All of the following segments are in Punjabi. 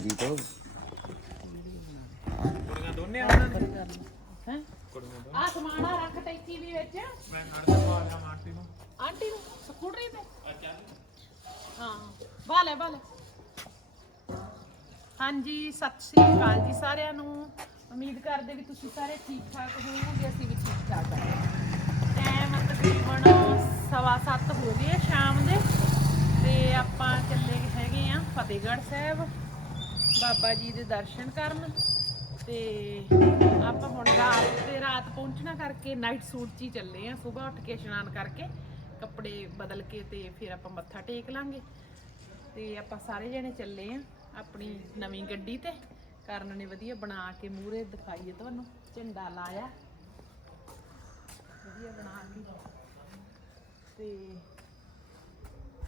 ਜੀ ਕੁੜੀਆਂ ਦੋਨੇ ਆਉਣਾ ਹੈ ਆ ਸਮਾਨ ਆ ਰੱਖ ਟੈਚੀ ਵੀ ਵਿੱਚ। ਮੈਂ ਨੜਦਾ ਪਾ ਲਿਆ ਆਂਟੀ ਨੂੰ ਆਂਟੀ ਨੂੰ ਸਕੂਟਰੀ ਤੇ। ਹਾਂ ਬਾਲੇ ਬਾਲੇ ਹਾਂਜੀ, ਸਤਿ ਸ੍ਰੀ ਅਕਾਲ ਜੀ ਸਾਰਿਆਂ ਨੂੰ। ਉਮੀਦ ਕਰਦੇ ਵੀ ਤੁਸੀਂ ਸਾਰੇ ਠੀਕ ਠਾਕ ਹੋਵੋਗੇ, ਅਸੀਂ ਵੀ ਠੀਕ ਠਾਕ ਹਾਂ ਟਾਈਮ ਤਕਰੀਬਨ ਸਵਾ ਸੱਤ ਹੋ ਗਏ ਸ਼ਾਮ ਦੇ। ਤੇ ਆਪਾਂ ਚੱਲੇ ਹੈਗੇ ਆ ਫਤਿਹਗੜ੍ਹ ਸਾਹਿਬ। ਬਾਬਾ ਜੀ ਦੇ ਦਰਸ਼ਨ ਕਰਨ ਤੇ ਆਪਾਂ ਹੁਣ ਰਾਤ ਤੇ ਰਾਤ ਪਹੁੰਚਣਾ ਕਰਕੇ ਨਾਈਟ ਸੂਟ 'ਚ ਹੀ ਚੱਲੇ ਆ ਸਵੇਰ ਉੱਠ ਕੇ ਇਸ਼ਨਾਨ ਕਰਕੇ ਕੱਪੜੇ ਬਦਲ ਕੇ ਤੇ ਫਿਰ ਆਪਾਂ ਮੱਥਾ ਟੇਕ ਲਾਂਗੇ। ਤੇ ਆਪਾਂ ਸਾਰੇ ਜਣੇ ਚੱਲੇ ਆ ਆਪਣੀ ਨਵੀਂ ਗੱਡੀ ਤੇ। ਕਰਨ ਨੇ ਵਧੀਆ ਬਣਾ ਕੇ ਮੂਹਰੇ ਦਿਖਾਈਏ ਤੁਹਾਨੂੰ, ਝੰਡਾ ਲਾਇਆ। ਵਧੀਆ ਬਣਾ ਕੇ। ਤੇ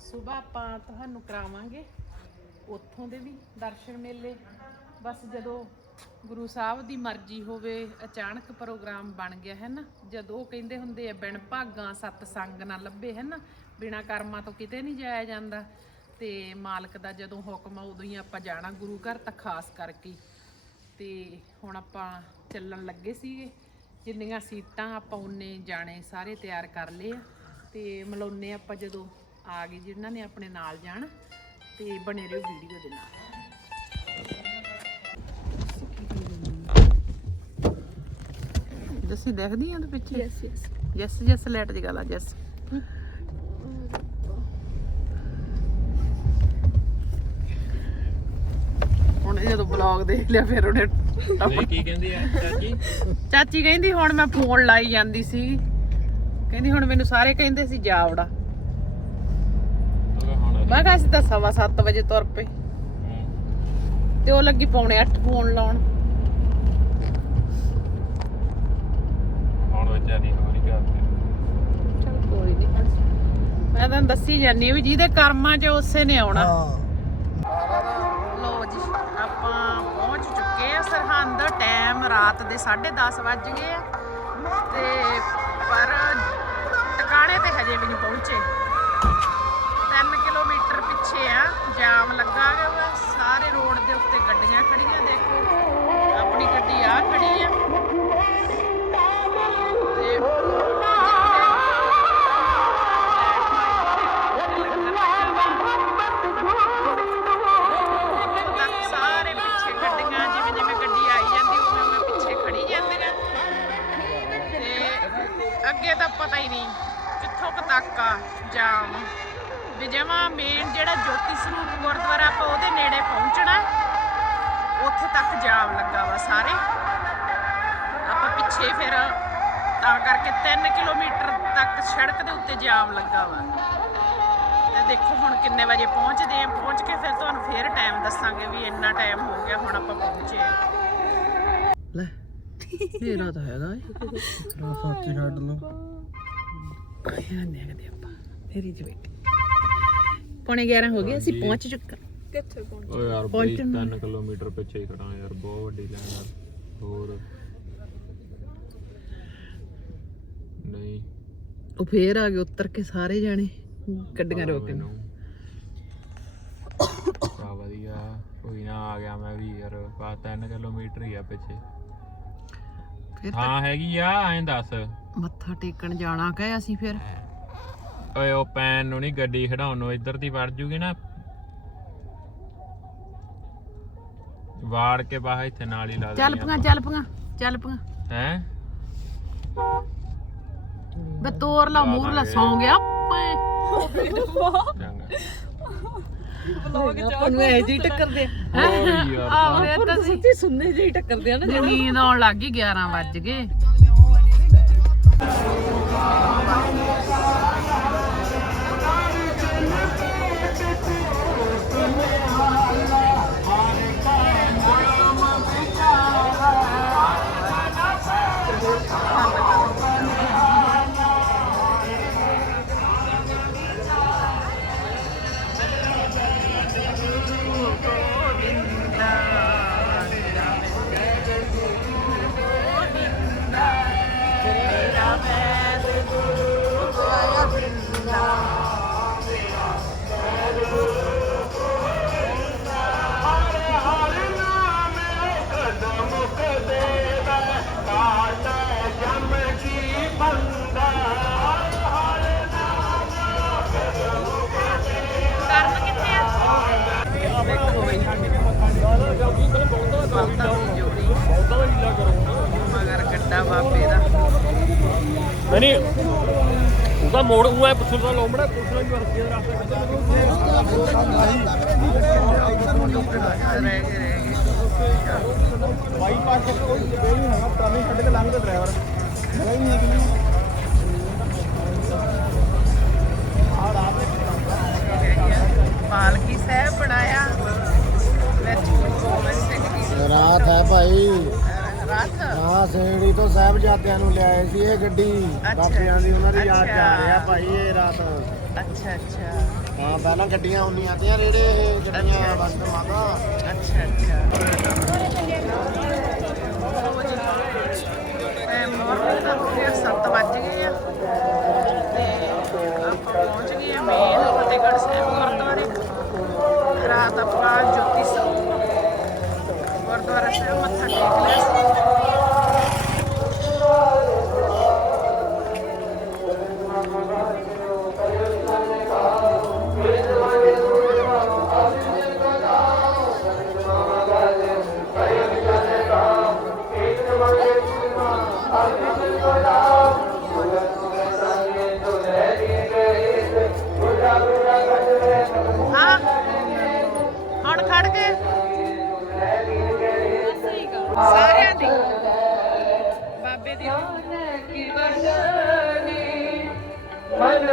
ਸਵੇਰ ਆਪਾਂ ਤੁਹਾਨੂੰ ਕਰਾਵਾਂਗੇ। ਉੱਥੋਂ ਦੇ ਵੀ ਦਰਸ਼ਨ ਮੇਲੇ। ਬਸ ਜਦੋਂ ਗੁਰੂ ਸਾਹਿਬ ਦੀ ਮਰਜ਼ੀ ਹੋਵੇ, ਅਚਾਨਕ ਪ੍ਰੋਗਰਾਮ ਬਣ ਗਿਆ ਹੈ ਨਾ, ਜਦੋਂ ਉਹ ਕਹਿੰਦੇ ਹੁੰਦੇ ਆ, ਬਿਨ ਭਾਗਾਂ ਸਤ ਸੰਗ ਨਾ ਲੱਭੇ ਹੈ ਨਾ, ਬਿਨਾ ਕਰਮਾਂ ਤੋਂ ਕਿਤੇ ਨਹੀਂ ਜਾਇਆ ਜਾਂਦਾ। ਤੇ ਮਾਲਕ ਦਾ ਜਦੋਂ ਹੁਕਮ ਆ, ਉਦੋਂ ਹੀ ਆਪਾਂ ਜਾਣਾ ਗੁਰੂ ਘਰ ਤਾਂ ਖਾਸ ਕਰਕੇ। ਹੀ। ਤੇ ਹੁਣ ਆਪਾਂ ਚੱਲਣ ਲੱਗੇ ਸੀਗੇ, ਜਿੰਨੀਆਂ ਸੀਟਾਂ ਆਪਾਂ ਉਨੇ ਜਾਣੇ ਸਾਰੇ ਤਿਆਰ ਕਰ ਲਏ ਆ। ਤੇ ਮਲਾਉਨੇ ਆਪਾਂ ਜਦੋਂ ਆ ਗਏ, ਜਿਨ੍ਹਾਂ ਨੇ ਆਪਣੇ ਨਾਲ ਜਾਣਾ। ਤੇ ਬਣੇ ਰਹੋ ਵੀਡੀਓ ਦੇ ਨਾਲ। ਜੱਸੀ ਦੇਖਦੀ ਆ ਤੇ ਪਿੱਛੇ? Yes yes yes yes late ਦੀ ਗੱਲ ਆ ਜੱਸ। ਹੁਣ ਜਦੋਂ ਬਲੌਗ ਦੇਖ ਲਿਆ ਫਿਰ ਉਹਨੇ ਨਹੀਂ ਕੀ ਕਹਿੰਦੀ ਆ ਚਾਚੀ? ਚਾਚੀ ਕਹਿੰਦੀ ਹੁਣ ਮੈਂ ਫੋਨ ਲਾਈ ਜਾਂਦੀ ਸੀ। ਕਹਿੰਦੀ ਹੁਣ ਮੈਨੂੰ ਸਾਰੇ ਕਹਿੰਦੇ ਸੀ ਜਾ ਮੈਂ ਕਿਹਾ ਅਸੀਂ ਤਾਂ ਸਵਾ ਸੱਤ ਵਜੇ ਤੁਰ ਪਏ। ਤੇ ਉਹ ਲੱਗੀ ਪੌਣੇ 8 ਫੋਨ ਲਾਉਣ। ਹੁਣ ਵਿਚਾਰੀ ਹੋਰੀ ਕਰਦੇ ਚਲ ਕੋਈ ਨਹੀਂ ਮੈਂ ਤਾਂ ਦੱਸੀ ਜਾਨੀ ਵੀ ਜਿਹਦੇ ਕਰਮਾਂ 'ਚ ਉਸੇ ਨੇ ਆਉਣਾ। ਲੋ ਜੀ ਆਪਾਂ ਪਹੁੰਚ ਚੁੱਕੇ ਆ ਸਰਹੰਦ। ਟਾਈਮ ਰਾਤ ਦੇ 10:30 ਵੱਜ ਗਏ ਆ। ਤੇ ਪਰ ਟਿਕਾਣੇ ਤੇ ਹਜੇ ਵੀ ਨਹੀਂ ਪਹੁੰਚੇ। ਜਾਮ ਲੱਗਾ ਗਿਆ ਸਾਰੇ ਰੋਡ ਦੇ ਉੱਤੇ ਗੱਡੀਆਂ ਖੜੀਆਂ, ਦੇਖੋ। ਆਪਣੀ ਗੱਡੀ ਆ ਖੜੀ ਆ। ਸਾਰੇ ਪਿੱਛੇ ਗੱਡੀਆਂ, ਜਿਵੇਂ ਜਿਵੇਂ ਗੱਡੀ ਆਈ ਜਾਂਦੀ, ਉਵੇਂ ਉਵੇਂ ਪਿੱਛੇ ਖੜੀ ਜਾਂਦੀਆਂ। ਤੇ ਅੱਗੇ ਤਾਂ ਪਤਾ ਹੀ ਨਹੀਂ ਕਿੱਥੋਂ ਕੁ ਤੱਕ ਆ ਜਾਮ। ਵੀ ਜਮਾ ਮੇਨ ਜਿਹੜਾ ਜੋਤੀ ਸਰੂਪ ਗੁਰਦੁਆਰਾ ਆਪਾਂ ਉਹਦੇ ਨੇੜੇ ਪਹੁੰਚਣਾ ਉੱਥੇ ਤੱਕ ਜਾਮ ਲੱਗਾ ਵਾ ਸਾਰੇ। ਆਪਾਂ ਪਿੱਛੇ ਫਿਰ ਤਾਂ ਕਰਕੇ 3 ਕਿਲੋਮੀਟਰ ਤੱਕ ਸੜਕ ਦੇ ਉੱਤੇ ਜਾਮ ਲੱਗਾ ਵਾ। ਤੇ ਦੇਖੋ ਹੁਣ ਕਿੰਨੇ ਵਜੇ ਪਹੁੰਚਦੇ ਆ ਪਹੁੰਚ ਕੇ ਫਿਰ ਤੁਹਾਨੂੰ ਫੇਰ ਟਾਈਮ ਦੱਸਾਂਗੇ ਵੀ ਇੰਨਾ ਟਾਈਮ ਹੋ ਗਿਆ ਹੁਣ ਆਪਾਂ ਪਹੁੰਚੇ ਆ ਲੈ ਮੇਰਾ ਤਾਂ ਹੈਗਾ ਸਾਥੀ ਛੱਡ ਲਓ। ਆਇਆ ਦੇਖਦੇ ਆਪਾਂ ਫੇਰੀ ਚ ਬੈਠੇ ਪੌਣੇ 11 ਹੋ ਗਏ ਅਸੀਂ ਪਹੁੰਚ ਚੁੱਕੇ ਓ ਯਾਰ ਬਈ ਪਹੁੰਚਣ ਨੂੰ 3 ਕਿਲੋਮੀਟਰ ਪਿੱਛੇ ਹੀ ਖੜਾ ਯਾਰ ਬਹੁਤ ਵੱਡੀ ਲਾਈਨ ਯਾਰ ਹੋਰ। ਨਹੀਂ। ਉਹ ਫੇਰ ਆ ਗਏ ਉੱਤਰ ਕੇ ਸਾਰੇ ਜਾਣੇ ਗੱਡੀਆਂ ਰੋਕ ਕੇ। ਆ ਵਧੀਆ ਕੋਈ ਨਾ ਆ ਗਿਆ ਮੈਂ ਵੀ ਯਾਰ ਬਸ 3 ਕਿਲੋਮੀਟਰ ਹੀ ਆ ਪਿੱਛੇ। ਫਿਰ ਹਾਂ ਹੈਗੀ ਆ ਐਂ ਦੱਸ। ਮੱਥਾ ਟੇਕਣ ਜਾਣਾ ਕਹੇ ਅਸੀਂ ਫਿਰ। ਓਏ ਉਹ ਪੈਨ ਨੂੰ ਨਹੀਂ ਗੱਡੀ ਖੜਾਉਣ ਨੂੰ ਇੱਧਰ ਦੀ ਵੜ ਜੂਗੀ ਨਾ। ਵਾੜ ਕੇ ਬਾਹਰ ਇੱਥੇ ਨਾਲ ਹੀ ਲਾ ਚੱਲ ਪੀਆਂ ਚੱਲ ਪੀਆਂ ਚੱਲ ਪੀਆਂ ਹੈ? ਬੇ ਤੋਰ ਲਾ ਮੂਰ ਲਾ ਸੌਂ ਗਿਆ ਪਏ ਚੰਗਾ ਆਪਾਂ ਨੂੰ ਐ ਜੀ ਟੱਕਰਦੇ ਆ। ਆਹ ਫਿਰ ਤਾਂ ਸੱਚੀ ਸੁਣਨੇ ਜਿਹੀ ਟੱਕਰਦੇ ਆ ਨਾ ਜੇ ਨੀਂਦ ਆਉਣ ਲੱਗ ਗਈ 11 ਵੱਜ ਗਏ। ਬਲਦਾਂ ਦੀ ਮਗਰ ਗੱਡਾ ਬਾਬੇ ਦਾ ਨਹੀਂ। ਉਹਦਾ ਮੋੜ, ਉਹ ਐ ਪੁੱਛਣ ਦਾ ਲੋਮੜਾ ਪੁੱਛਣਾ ਵੀ ਵਰਤੀ ਦਾ ਰਸਤਾ ਰਹਿ ਗਏ ਰਹਿ ਗਏ ਬਾਈ ਕੋਈ ਨਹੀਂ ਹੈਗਾ ਟਰਾਲੀ ਛੱਡ ਕੇ ਲੰਘਦਾ ਡਰਾਈਵਰ। ਨਹੀਂ ਨਿਕਲੀ ਭਾਈ ਹਾਂ ਸੇੜੀ ਤੋਂ ਸਾਹਿਬਜ਼ਾਦਿਆਂ ਨੂੰ ਲਿਆਏ ਸੀ ਇਹ ਗੱਡੀ। ਬਾਪਿਆਂ ਦੀ ਉਹਨਾਂ ਦੀ ਯਾਦ ਚ ਆ। ਰਿਹਾ ਭਾਈ ਇਹ ਰਾਤ ਅੱਛਾ ਅੱਛਾ ਹਾਂ ਪਹਿਲਾਂ ਗੱਡੀਆਂ ਹੁੰਦੀਆਂ ਤੀਆਂ ਰੇੜੇ ਇਹ ਗੱਡੀਆਂ। ਬੰਦ ਮਾਗਾ ਅੱਛਾ ਅੱਛਾ ਸਾਰੇ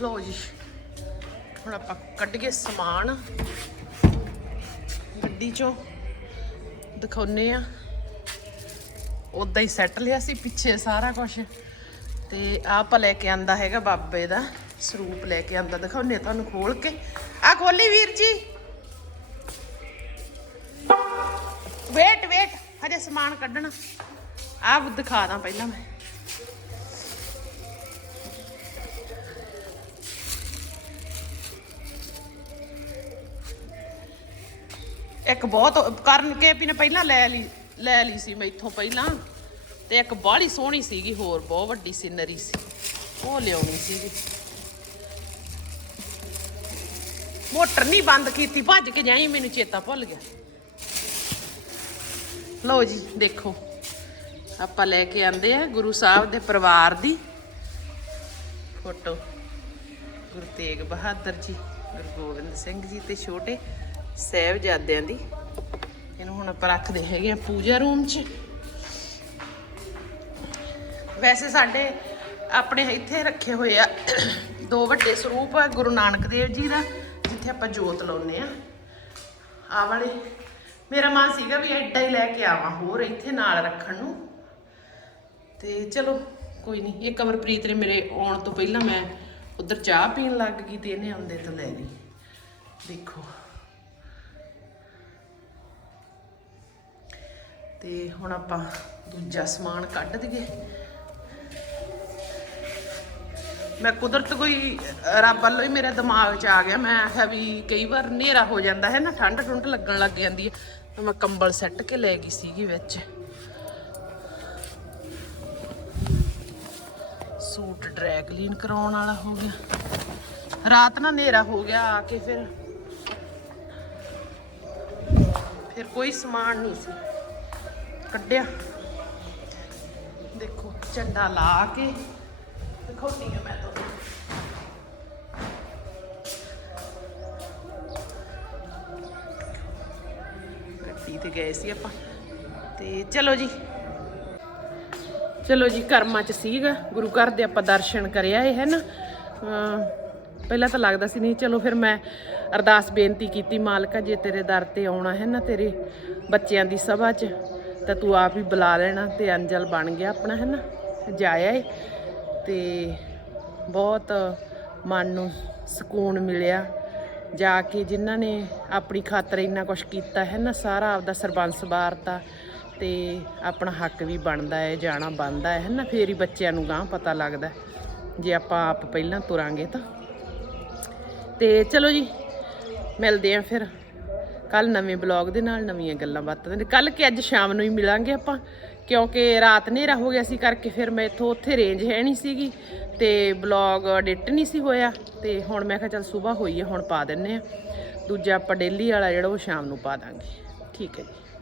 ਲੋ ਜੀ, ਹੁਣ ਆਪਾਂ ਕੱਢ ਕੇ ਸਮਾਨ। ਗੱਡੀ ਚੋਂ ਦਿਖਾਉਨੇ ਆ ਉਦਾਂ ਹੀ ਸੈੱਟ ਲਿਆ ਸੀ ਪਿੱਛੇ ਸਾਰਾ ਕੁਝ ਤੇ ਆਪਾਂ ਲੈ ਕੇ ਆਂਦਾ ਹੈਗਾ ਬਾਬੇ ਦਾ ਸਰੂਪ ਲੈ ਕੇ ਆਂਦਾ ਦਿਖਾਉਨੇ ਤੁਹਾਨੂੰ ਖੋਲ ਕੇ। ਆ ਖੋਲੀ ਵੀਰ ਜੀ। ਵੇਟ ਵੇਟ ਹਜੇ ਸਮਾਨ ਕੱਢਣਾ। ਆ ਦਿਖਾ ਦਾਂ ਪਹਿਲਾਂ ਮੈਂ। ਇੱਕ ਬਹੁਤ ਕਰਨ ਕੇ ਵੀ ਨੇ ਪਹਿਲਾਂ ਲੈ ਲਈ ਲੈ ਲਈ ਸੀ ਮੈਥੋਂ ਪਹਿਲਾਂ ਤੇ ਇੱਕ ਬਾਹਲੀ ਸੋਹਣੀ ਸੀਗੀ, ਹੋਰ ਬਹੁਤ ਵੱਡੀ ਸੀਨਰੀ ਸੀ। ਉਹ ਲਿਆਉਣੀ ਸੀਗੀ। ਮੋਟਰ ਨਹੀਂ ਬੰਦ ਕੀਤੀ, ਭੱਜ ਕੇ ਜਾਈ, ਮੈਨੂੰ ਚੇਤਾ ਭੁੱਲ ਗਿਆ। ਲਓ ਜੀ, ਦੇਖੋ। ਆਪਾਂ ਲੈ ਕੇ ਆਂਦੇ ਆ ਗੁਰੂ ਸਾਹਿਬ ਦੇ ਪਰਿਵਾਰ ਦੀ ਫੋਟੋ। ਗੁਰੂ ਤੇਗ ਬਹਾਦਰ ਜੀ, ਗੁਰੂ ਗੋਬਿੰਦ ਸਿੰਘ ਜੀ ਤੇ ਛੋਟੇ ਸਾਹਿਬਜ਼ਾਦਿਆਂ ਦੀ। ਇਹਨੂੰ ਹੁਣ ਆਪਾਂ ਰੱਖਦੇ ਹੈਗੇ ਆ ਪੂਜਾ ਰੂਮ 'ਚ। ਵੈਸੇ ਸਾਡੇ ਆਪਣੇ ਇੱਥੇ ਰੱਖੇ ਹੋਏ ਆ ਦੋ ਵੱਡੇ ਸਰੂਪ ਆ, ਗੁਰੂ ਨਾਨਕ ਦੇਵ ਜੀ ਦਾ, ਜਿੱਥੇ ਆਪਾਂ ਜੋਤ ਲਾਉਨੇ ਆ ਆ ਵਾਲੇ। ਮੇਰਾ ਮਨ ਸੀਗਾ ਵੀ ਐਡਾ ਹੀ ਲੈ ਕੇ ਆਵਾਂ ਹੋਰ ਇੱਥੇ ਨਾਲ ਰੱਖਣ ਨੂੰ। ਤੇ ਚਲੋ, ਕੋਈ ਨਹੀਂ ਇਹ ਕਮਰਪ੍ਰੀਤ ਨੇ ਮੇਰੇ ਆਉਣ ਤੋਂ ਪਹਿਲਾਂ ਮੈਂ ਉਧਰ ਚਾਹ ਪੀਣ ਲੱਗ ਗਈ ਤੇ ਇਹਨੇ ਆਉਂਦੇ ਤੋਂ ਲੈ ਲਈ। ਦੇਖੋ। ਤੇ ਹੁਣ ਆਪਾਂ ਦੂਜਾ ਸਮਾਨ ਕੱਢ ਦਈਏ। ਮੈਂ ਕੁਦਰਤ ਕੋਈ ਰੱਬ ਵੱਲੋਂ ਹੀ ਮੇਰੇ ਦਿਮਾਗ 'ਚ ਆ ਗਿਆ। ਮੈਂ ਆਖਿਆ ਵੀ ਕਈ ਵਾਰ ਹਨੇਰਾ ਹੋ ਜਾਂਦਾ ਹੈ ਨਾ, ਠੰਡ ਠੁੰਡ ਲੱਗਣ ਲੱਗ ਜਾਂਦੀ ਹੈ। ਤਾਂ ਮੈਂ ਕੰਬਲ ਸੱਟ ਕੇ ਲੈ ਗਈ ਸੀਗੀ ਵਿੱਚ। ਸੂਟ ਡਰੈ ਕਲੀਨ ਕਰਾਉਣ ਵਾਲਾ ਹੋ ਗਿਆ। ਰਾਤ ਨਾ ਹਨੇਰਾ ਹੋ ਗਿਆ ਆ ਕੇ ਫਿਰ। ਫਿਰ ਕੋਈ ਸਮਾਨ ਨਹੀਂ ਸੀ। ਕੱਢਿਆ। ਦੇਖੋ, ਝੰਡਾ ਲਾ ਕੇ ਦਿਖਾਉਂਦੀ ਹਾਂ ਮੈਂ ਤੁਹਾਨੂੰ। ਗੱਡੀ ਤੇ ਗਏ ਸੀ ਆਪਾਂ। ਤੇ ਚਲੋ ਜੀ। ਚਲੋ ਜੀ, ਕਰਮਾਂ ਚ ਸੀਗਾ। ਗੁਰੂ ਘਰ ਦੇ ਆਪਾਂ ਦਰਸ਼ਨ ਕਰਿਆ ਇਹ ਹੈ ਨਾ ਪਹਿਲਾਂ ਤਾਂ ਲੱਗਦਾ ਸੀ ਨਹੀਂ, ਚਲੋ ਫਿਰ ਮੈਂ ਅਰਦਾਸ ਬੇਨਤੀ ਕੀਤੀ, ਮਾਲਕਾ ਜੇ ਤੇਰੇ ਦਰ ਤੇ ਆਉਣਾ ਹੈ ਨਾ ਤੇਰੇ ਬੱਚਿਆਂ ਦੀ ਸਭਾ 'ਚ। ਤਾਂ ਤੂੰ ਆਪ ਹੀ ਬੁਲਾ ਲੈਣਾ ਤੇ ਅੰਜਲ ਬਣ ਗਿਆ ਆਪਣਾ ਹੈ ਨਾ ਜਾਇਆ ਏ। ਤੇ ਬਹੁਤ ਮਨ ਨੂੰ ਸਕੂਨ ਮਿਲਿਆ ਜਾ ਕੇ ਜਿਨ੍ਹਾਂ ਨੇ ਆਪਣੀ ਖਾਤਰ ਇੰਨਾ ਕੁਝ ਕੀਤਾ ਹੈ ਨਾ ਸਾਰਾ ਆਪਦਾ ਸਰਬੰਸ ਵਾਰਤਾ ਤੇ ਆਪਣਾ ਹੱਕ ਵੀ ਬਣਦਾ ਹੈ ਜਾਣਾ ਬਣਦਾ ਹੈ ਨਾ ਫੇਰ ਹੀ ਬੱਚਿਆਂ ਨੂੰ ਗਾਂ ਪਤਾ ਲੱਗਦਾ ਜੇ ਆਪਾਂ ਆਪ ਪਹਿਲਾਂ ਤੁਰਾਂਗੇ ਤਾਂ। ਤੇ ਚਲੋ ਜੀ, ਮਿਲਦੇ ਆਂ ਫਿਰ। ਕੱਲ ਨਵੇਂ ਬਲੌਗ ਦੇ ਨਾਲ ਨਵੀਆਂ ਗੱਲਾਂ ਬਾਤਾਂ ਦੇ ਕੱਲ ਕਿ ਅੱਜ ਸ਼ਾਮ ਨੂੰ ਹੀ ਮਿਲਾਂਗੇ ਆਪਾਂ, ਕਿਉਂਕਿ ਰਾਤ ਹਨੇਰਾ ਹੋ ਗਿਆ ਸੀ ਕਰਕੇ ਫਿਰ ਮੈਂ ਇੱਥੋਂ ਉੱਥੇ ਰੇਂਜ ਹੈ ਨਹੀਂ ਸੀਗੀ ਤੇ ਬਲੌਗ ਐਡਿਟ ਨਹੀਂ ਸੀ ਹੋਇਆ ਤੇ ਹੁਣ ਮੈਂ ਕਿਹਾ ਚੱਲ ਸਵੇਰ ਹੋਈ ਹੈ ਹੁਣ ਪਾ ਦਿੰਨੇ ਆ ਦੂਜਾ ਆਪਾਂ ਡੇਲੀ ਵਾਲਾ ਜਿਹੜਾ ਉਹ ਸ਼ਾਮ ਨੂੰ ਪਾ ਦਾਂਗੇ। ਠੀਕ ਹੈ ਜੀ।